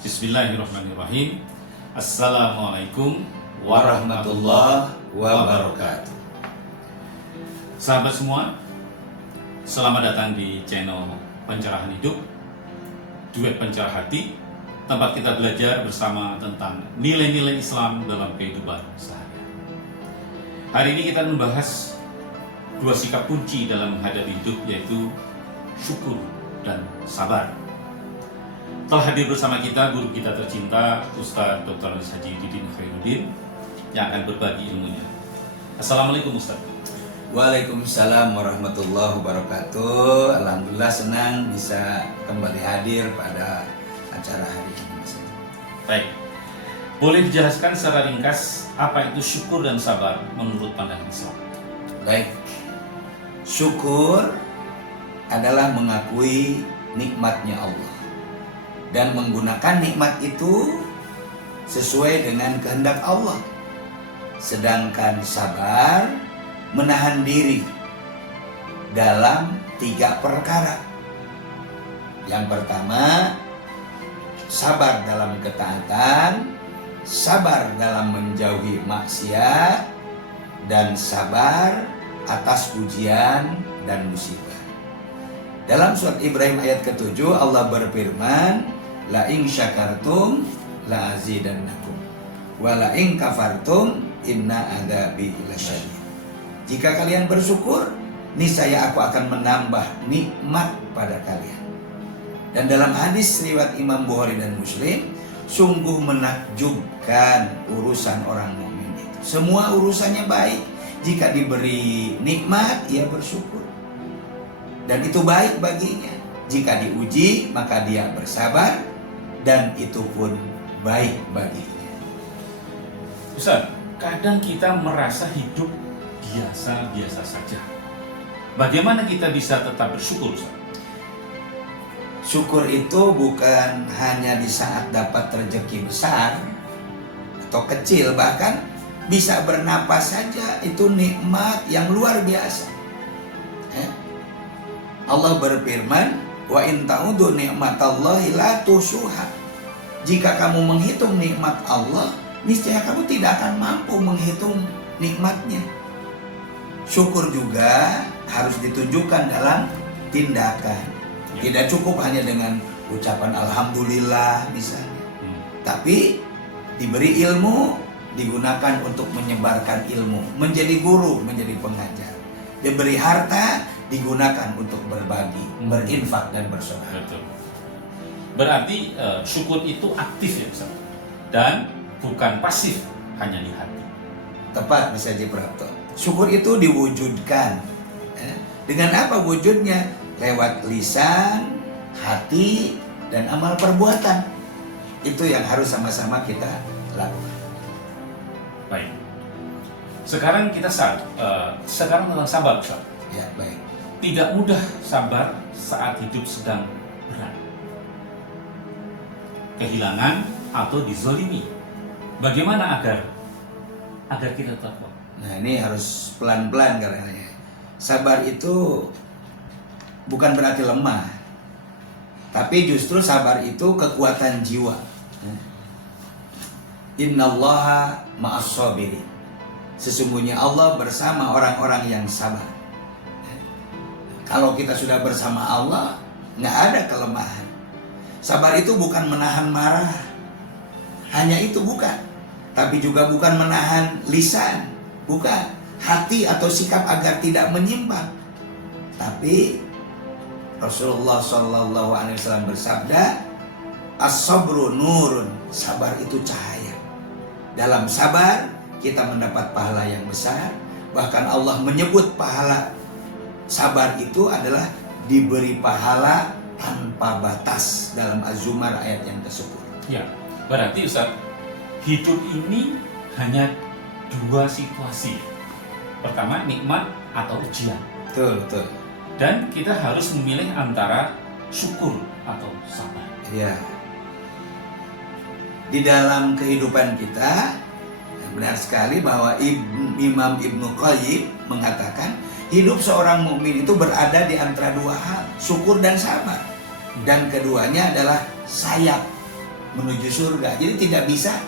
Bismillahirrahmanirrahim. Assalamualaikum warahmatullahi wabarakatuh. Sahabat semua, selamat datang di channel Pencerahan Hidup, Duet Pencerah Hati, tempat kita belajar bersama tentang nilai-nilai Islam dalam kehidupan sehari-hari. Hari ini kita membahas dua sikap kunci dalam menghadapi hidup, yaitu syukur dan sabar. Telah hadir bersama kita guru kita tercinta, Ustaz Dr. Haji Didin Khairuddin, yang akan berbagi ilmunya. Assalamualaikum Ustaz. Waalaikumsalam warahmatullahi wabarakatuh. Alhamdulillah senang bisa kembali hadir pada acara hari ini, Mas. Baik, boleh dijelaskan secara ringkas apa itu syukur dan sabar menurut pandangan Islam? Baik, syukur adalah mengakui nikmatnya Allah dan menggunakan nikmat itu sesuai dengan kehendak Allah. Sedangkan sabar menahan diri dalam 3 perkara. Yang pertama, sabar dalam ketaatan, sabar dalam menjauhi maksiat, dan sabar atas ujian dan musibah. Dalam surat Ibrahim ayat ke-7 Allah berfirman, la in syakartum la azidannakum wa la in kafartum inna adzabi lasyadid. Jika kalian bersyukur, niscaya aku akan menambah nikmat pada kalian. Dan dalam hadis riwayat Imam Bukhari dan Muslim, sungguh menakjubkan urusan orang mukmin itu. Semua urusannya baik. Jika diberi nikmat, ia bersyukur. Dan itu baik baginya. Jika diuji, maka dia bersabar, dan itu pun baik baginya. Ustaz, kadang kita merasa hidup biasa-biasa saja. Bagaimana kita bisa tetap bersyukur, Ustaz? Syukur itu bukan hanya di saat dapat rezeki besar atau kecil, bahkan bisa bernapas saja itu nikmat yang luar biasa. Allah berfirman, wa in ta'udu ni'matallahi la tusuha. Jika kamu menghitung nikmat Allah, niscaya kamu tidak akan mampu menghitung nikmatnya. Syukur juga harus ditunjukkan dalam tindakan. Tidak cukup hanya dengan ucapan alhamdulillah misalnya. Tapi diberi ilmu digunakan untuk menyebarkan ilmu, menjadi guru, menjadi pengajar. Diberi harta digunakan untuk berbagi, berinfak dan bersedekah. Betul. Berarti syukur itu aktif ya Ustaz, dan bukan pasif hanya di hati. Tepat, Mas Haji Prapto. Syukur itu diwujudkan. Dengan apa wujudnya? Lewat lisan, hati, dan amal perbuatan. Itu yang harus sama-sama kita lakukan. Baik. Sekarang kita sekarang tentang sabar, Ustaz. Ya, baik. Tidak mudah sabar saat hidup sedang berat, kehilangan atau dizolimi. Bagaimana agar kita tetap? Nah, ini harus pelan-pelan karena sabar itu bukan berarti lemah, tapi justru sabar itu kekuatan jiwa. Innallaha ma'as sabirin. Sesungguhnya Allah bersama orang-orang yang sabar. Kalau kita sudah bersama Allah, nggak ada kelemahan. Sabar itu bukan menahan marah, hanya itu bukan. Tapi juga bukan menahan lisan, bukan. Hati atau sikap agar tidak menyimpang. Tapi Rasulullah SAW bersabda, as-sabru nurun, sabar itu cahaya. Dalam sabar kita mendapat pahala yang besar. Bahkan Allah menyebut pahala sabar itu adalah diberi pahala tanpa batas dalam Az-Zumar ayat yang ke-10. Ya, berarti Ustaz, hidup ini hanya 2 situasi. Pertama, nikmat atau ujian. Betul. Dan kita harus memilih antara syukur atau sabar. Ya. Di dalam kehidupan kita, benar sekali bahwa Imam Ibnu Qayyim mengatakan hidup seorang mukmin itu berada di antara 2 hal, syukur dan sabar. Dan keduanya adalah sayap. menuju surga. Jadi tidak bisa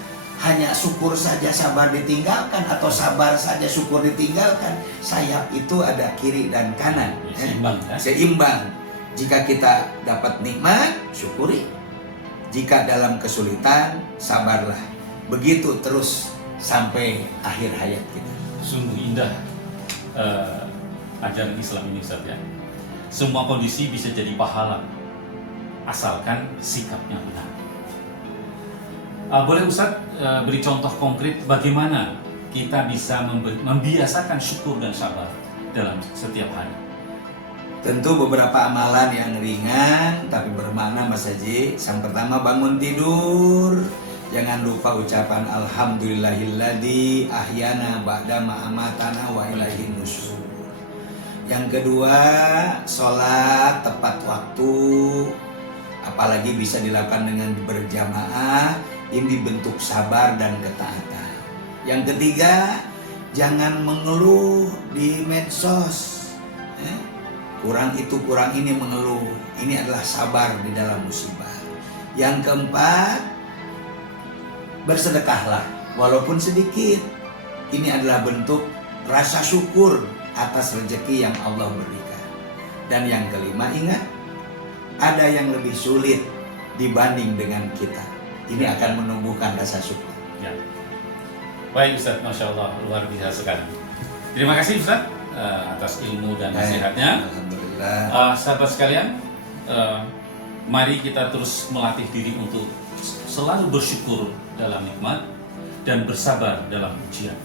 hanya syukur saja sabar ditinggalkan atau sabar saja syukur ditinggalkan. Sayap itu ada kiri dan kanan. Seimbang, ya? Seimbang. Jika kita dapat nikmat, syukuri. Jika dalam kesulitan, sabarlah. Begitu terus sampai akhir hayat kita. Sungguh indah ajaran Islam ini, Ustaz, ya. Semua kondisi bisa jadi pahala asalkan sikapnya benar. Boleh Ustaz beri contoh konkret bagaimana kita bisa membiasakan syukur dan sabar dalam setiap hari? Tentu beberapa amalan yang ringan tapi bermakna, Mas Haji. Yang pertama, bangun tidur, jangan lupa ucapan alhamdulillahilladzi ahyana ba'dama amatana wa ilaihin nusyur. Yang kedua, sholat tepat waktu, apalagi bisa dilakukan dengan berjamaah. Ini bentuk sabar dan ketaatan. Yang ketiga, jangan mengeluh di medsos. Kurang itu, kurang ini mengeluh. Ini adalah sabar di dalam musibah. Yang keempat, bersedekahlah walaupun sedikit. Ini adalah bentuk rasa syukur atas rezeki yang Allah berikan. Dan yang kelima, ingat, ada yang lebih sulit dibanding dengan kita. Ini akan menumbuhkan rasa syukur. Ya. Baik Ustaz, Masya Allah, luar biasa sekali. Terima kasih Ustaz atas ilmu dan nasihatnya. Alhamdulillah. Sahabat sekalian, mari kita terus melatih diri untuk selalu bersyukur dalam nikmat dan bersabar dalam ujian.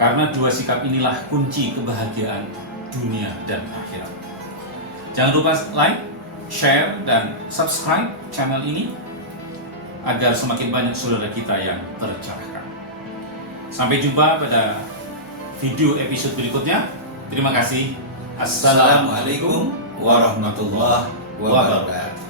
Karena dua sikap inilah kunci kebahagiaan dunia dan akhirat. Jangan lupa like, share, dan subscribe channel ini agar semakin banyak saudara kita yang tercerahkan. Sampai jumpa pada video episode berikutnya. Terima kasih. Assalamualaikum warahmatullahi wabarakatuh.